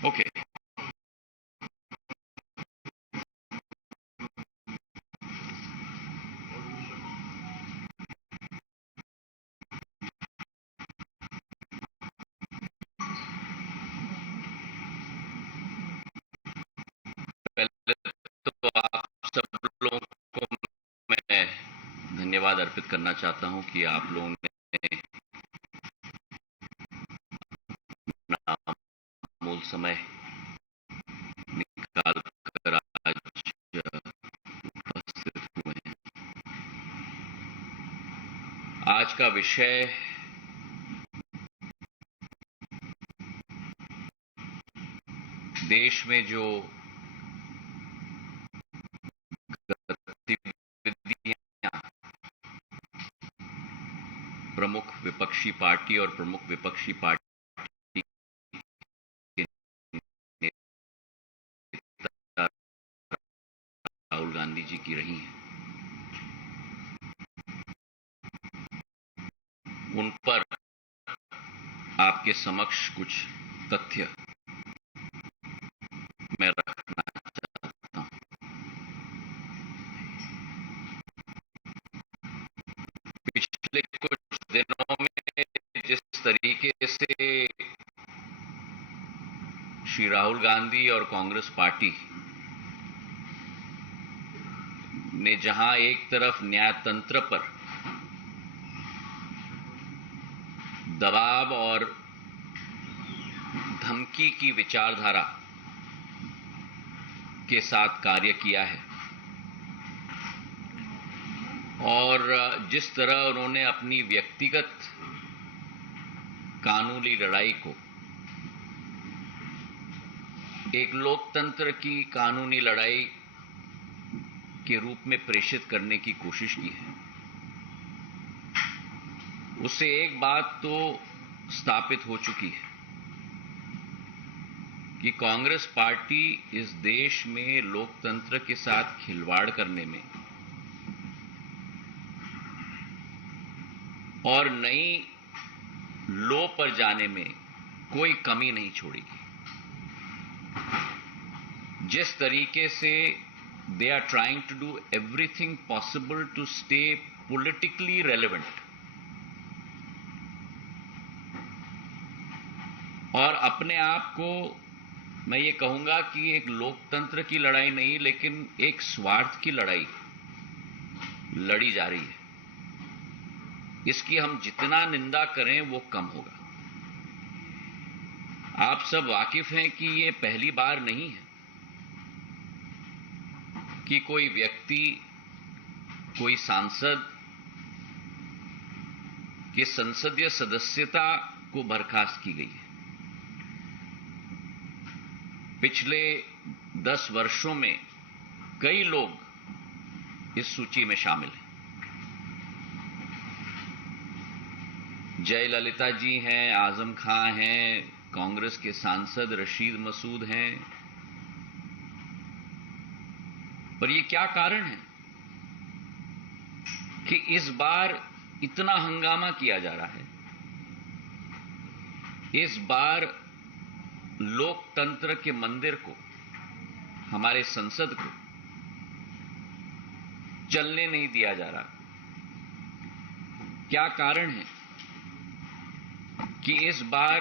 Okay. पहले तो आप सब लोगों को मैं धन्यवाद अर्पित करना चाहता हूं कि आप लोगों ने अपना अमूल समय निकाल कर आज उपस्थित हुए हैं। आज का विषय देश में जो गतिविधियां प्रमुख विपक्षी पार्टी और प्रमुख विपक्षी पार्टी के नेता राहुल गांधी जी की रही हैं, उन पर आपके समक्ष कुछ तथ्य मैं रखना चाहता हूं। पिछले कुछ दिनों में जिस तरीके से श्री राहुल गांधी और कांग्रेस पार्टी ने जहां एक तरफ न्यायतंत्र पर दबाव और धमकी की विचारधारा के साथ कार्य किया है और जिस तरह उन्होंने अपनी व्यक्तिगत कानूनी लड़ाई को एक लोकतंत्र की कानूनी लड़ाई के रूप में प्रेषित करने की कोशिश की है, उससे एक बात तो स्थापित हो चुकी है कि कांग्रेस पार्टी इस देश में लोकतंत्र के साथ खिलवाड़ करने में और नई लो पर जाने में कोई कमी नहीं छोड़ेगी। जिस तरीके से they are trying to do everything possible to stay politically relevant और अपने आप को मैं ये कहूंगा कि एक लोकतंत्र की लड़ाई नहीं लेकिन एक स्वार्थ की लड़ाई लड़ी जा रही है, इसकी हम जितना निंदा करें वो कम होगा। आप सब वाकिफ हैं कि ये पहली बार नहीं है कि कोई व्यक्ति, कोई सांसद की संसदीय सदस्यता को बर्खास्त की गई है। पिछले 10 वर्षों में कई लोग इस सूची में शामिल हैं। जयललिता जी हैं, आजम खां हैं, कांग्रेस के सांसद रशीद मसूद हैं। पर ये क्या कारण है कि इस बार इतना हंगामा किया जा रहा है? इस बार लोकतंत्र के मंदिर को, हमारे संसद को चलने नहीं दिया जा रहा। क्या कारण है कि इस बार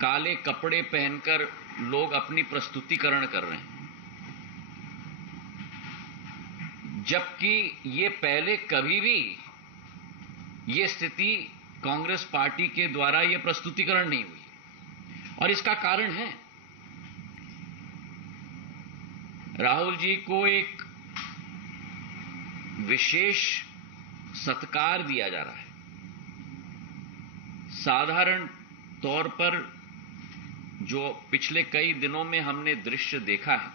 काले कपड़े पहनकर लोग अपनी प्रस्तुतिकरण कर रहे हैं, जबकि ये पहले कभी भी ये स्थिति कांग्रेस पार्टी के द्वारा ये प्रस्तुतिकरण नहीं हुई। और इसका कारण है राहुल जी को एक विशेष सत्कार दिया जा रहा है। साधारण तौर पर जो पिछले कई दिनों में हमने दृश्य देखा है,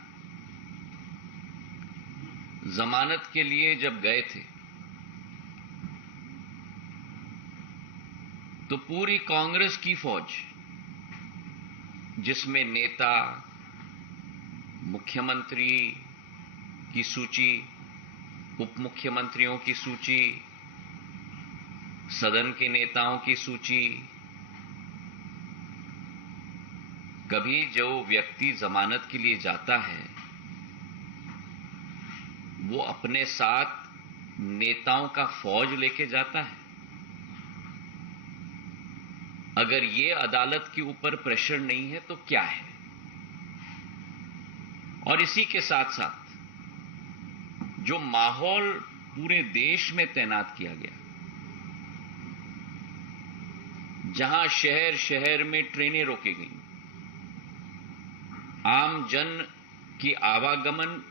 जमानत के लिए जब गए थे तो पूरी कांग्रेस की फौज, जिसमें नेता, मुख्यमंत्री की सूची, उप मुख्यमंत्रियों की सूची, सदन के नेताओं की सूची, कभी जो व्यक्ति जमानत के लिए जाता है वो अपने साथ नेताओं का फौज लेके जाता है। अगर ये अदालत के ऊपर प्रेशर नहीं है तो क्या है? और इसी के साथ साथ जो माहौल पूरे देश में तैनात किया गया, जहां शहर शहर में ट्रेनें रोकी गई, आम जन की आवागमन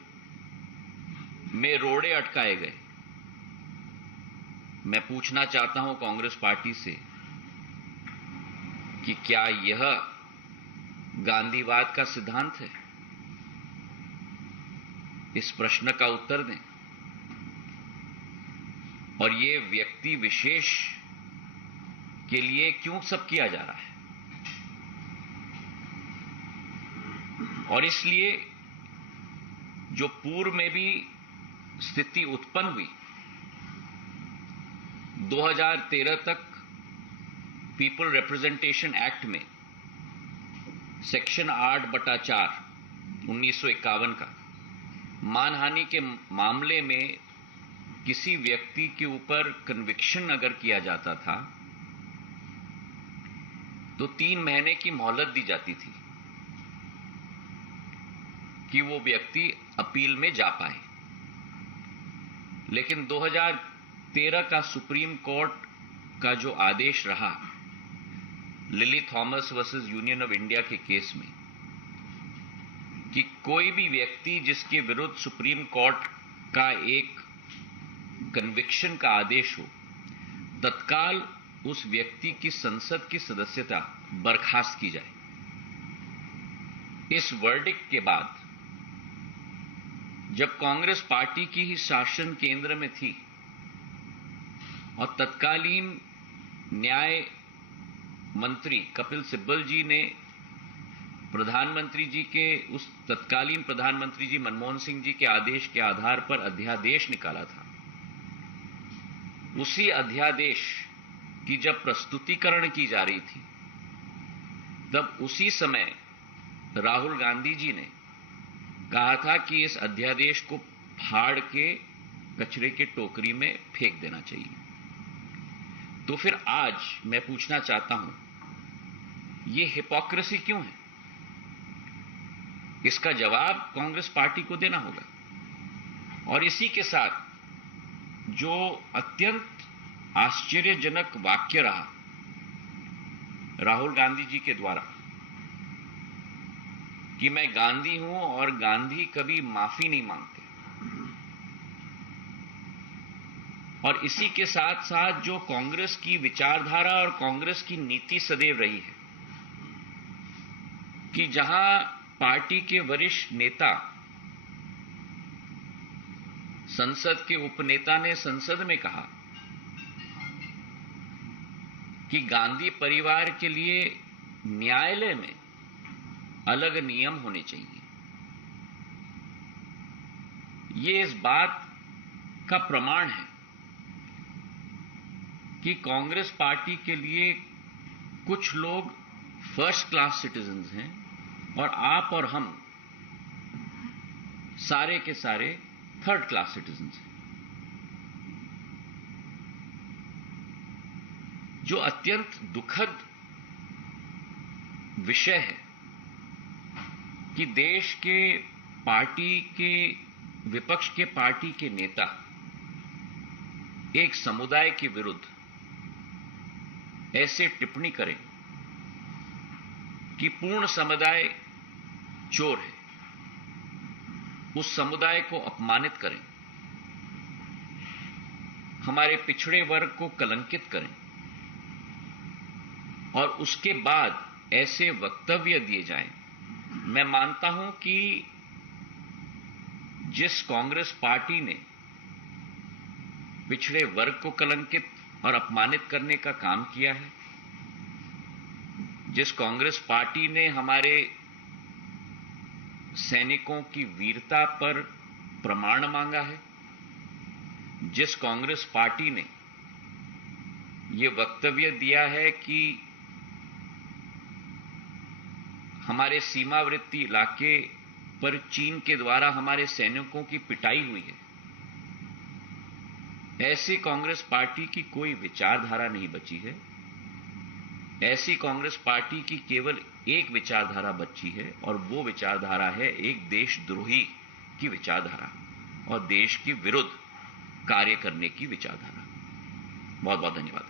में रोड़े अटकाए गए, मैं पूछना चाहता हूं कांग्रेस पार्टी से कि क्या यह गांधीवाद का सिद्धांत है? इस प्रश्न का उत्तर दें। और ये व्यक्ति विशेष के लिए क्यों सब किया जा रहा है? और इसलिए जो पूर्व में भी स्थिति उत्पन्न हुई, 2013 तक पीपल रिप्रेजेंटेशन एक्ट में सेक्शन 8/4 1951 का मानहानि के मामले में किसी व्यक्ति के ऊपर कन्विक्शन अगर किया जाता था तो 3 महीने की मोहलत दी जाती थी कि वो व्यक्ति अपील में जा पाए। लेकिन 2013 का सुप्रीम कोर्ट का जो आदेश रहा lily Thomas versus union of India के केस में, कि कोई भी व्यक्ति जिसके विरुद्ध सुप्रीम कोर्ट का एक कन्विक्शन का आदेश हो, तत्काल उस व्यक्ति की संसद की सदस्यता बर्खास्त की जाए। इस वर्डिक्ट के बाद जब कांग्रेस पार्टी की ही शासन केंद्र में थी और तत्कालीन न्याय मंत्री कपिल सिब्बल जी ने प्रधानमंत्री जी के उस तत्कालीन प्रधानमंत्री जी मनमोहन सिंह जी के आदेश के आधार पर अध्यादेश निकाला था, उसी अध्यादेश की जब प्रस्तुतिकरण की जा रही थी तब उसी समय राहुल गांधी जी ने कहा था कि इस अध्यादेश को फाड़ के कचरे के टोकरी में फेंक देना चाहिए। तो फिर आज मैं पूछना चाहता हूं, ये हिपोक्रेसी क्यों है? इसका जवाब कांग्रेस पार्टी को देना होगा। और इसी के साथ जो अत्यंत आश्चर्यजनक वाक्य रहा राहुल गांधी जी के द्वारा कि मैं गांधी हूं और गांधी कभी माफी नहीं मांगते, और इसी के साथ साथ जो कांग्रेस की विचारधारा और कांग्रेस की नीति सदैव रही है कि जहां पार्टी के वरिष्ठ नेता, संसद के उपनेता ने संसद में कहा कि गांधी परिवार के लिए न्यायालय में अलग नियम होने चाहिए, ये इस बात का प्रमाण है कि कांग्रेस पार्टी के लिए कुछ लोग फर्स्ट क्लास सिटीजन्स हैं और आप और हम सारे के सारे थर्ड क्लास सिटीजन्स हैं। जो अत्यंत दुखद विषय है कि देश के पार्टी के विपक्ष के पार्टी के नेता एक समुदाय के विरुद्ध ऐसे टिप्पणी करें कि पूर्ण समुदाय चोर है, उस समुदाय को अपमानित करें, हमारे पिछड़े वर्ग को कलंकित करें और उसके बाद ऐसे वक्तव्य दिए जाएं। मैं मानता हूं कि जिस कांग्रेस पार्टी ने पिछड़े वर्ग को कलंकित और अपमानित करने का काम किया है, जिस कांग्रेस पार्टी ने हमारे सैनिकों की वीरता पर प्रमाण मांगा है, जिस कांग्रेस पार्टी ने यह वक्तव्य दिया है कि हमारे सीमावर्ती इलाके पर चीन के द्वारा हमारे सैनिकों की पिटाई हुई है। ऐसी कांग्रेस पार्टी की कोई विचारधारा नहीं बची है। ऐसी कांग्रेस पार्टी की केवल एक विचारधारा बची है, और वो विचारधारा है एक देशद्रोही की विचारधारा और देश के विरुद्ध कार्य करने की विचारधारा। बहुत बहुत धन्यवाद।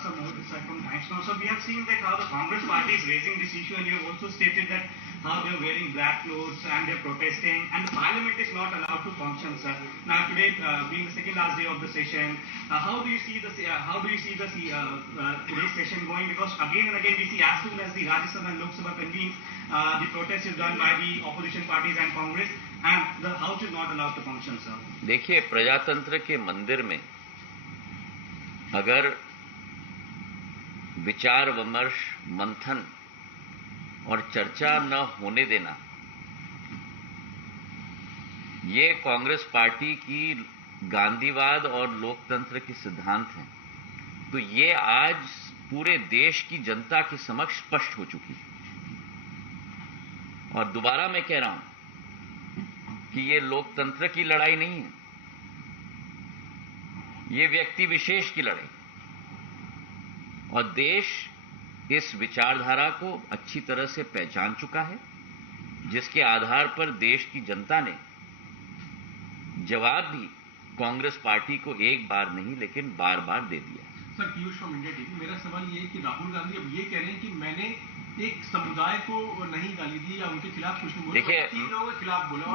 Sir, Mohit sir from Times Now. So we have seen that how the Congress party is raising this issue, and you have also stated that how they are wearing black clothes and they are protesting, and the Parliament is not allowed to function, sir. Now today, being the second last day of the session, how do you see this? Today's session going? Because again and again we see as soon as the Rajya Sabha and Lok Sabha convenes, the protest is done by the opposition parties and Congress, and the House is not allowed to function, sir. देखिए, प्रजातंत्र के मंदिर में अगर विचार विमर्श, मंथन और चर्चा न होने देना, ये कांग्रेस पार्टी की गांधीवाद और लोकतंत्र के सिद्धांत हैं, तो ये आज पूरे देश की जनता के समक्ष स्पष्ट हो चुकी है। और दोबारा मैं कह रहा हूं कि ये लोकतंत्र की लड़ाई नहीं है, ये व्यक्ति विशेष की लड़ाई, और देश इस विचारधारा को अच्छी तरह से पहचान चुका है, जिसके आधार पर देश की जनता ने जवाब भी कांग्रेस पार्टी को एक बार नहीं लेकिन बार बार दे दिया। Sir, Piyush from India TV, मेरा सवाल ये है कि राहुल गांधी अब ये कह रहे हैं कि मैंने एक समुदाय को नहीं गाली दी या उनके खिलाफ कुछ नहीं बोला, देखिए, 3 लोगों के खिलाफ बोला।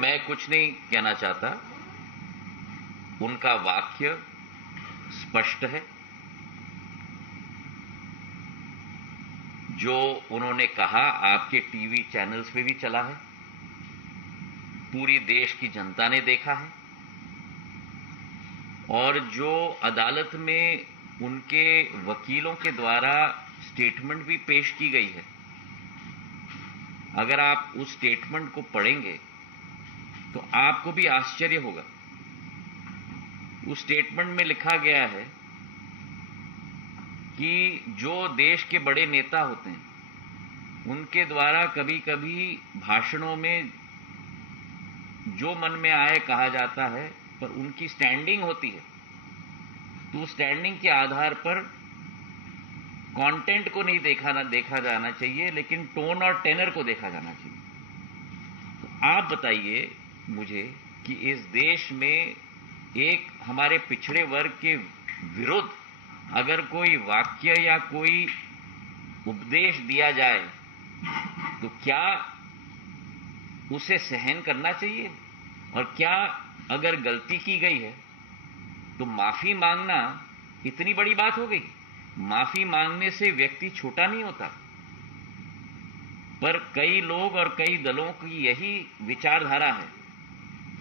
मैं कुछ नहीं कहना चाहता। उनका वाक्य स्पष्ट है। जो उन्होंने कहा आपके टीवी चैनल्स पे भी चला है, पूरी देश की जनता ने देखा है, और जो अदालत में उनके वकीलों के द्वारा स्टेटमेंट भी पेश की गई है, अगर आप उस स्टेटमेंट को पढ़ेंगे तो आपको भी आश्चर्य होगा। उस स्टेटमेंट में लिखा गया है कि जो देश के बड़े नेता होते हैं उनके द्वारा कभी कभी भाषणों में जो मन में आए कहा जाता है, पर उनकी स्टैंडिंग होती है, तो स्टैंडिंग के आधार पर कंटेंट को नहीं देखा जाना चाहिए, लेकिन टोन और टेनर को देखा जाना चाहिए। तो आप बताइए मुझे कि इस देश में एक हमारे पिछड़े वर्ग के विरुद्ध अगर कोई वाक्य या कोई उपदेश दिया जाए तो क्या उसे सहन करना चाहिए? और क्या अगर गलती की गई है तो माफी मांगना इतनी बड़ी बात हो गई? माफी मांगने से व्यक्ति छोटा नहीं होता। पर कई लोग और कई दलों की यही विचारधारा है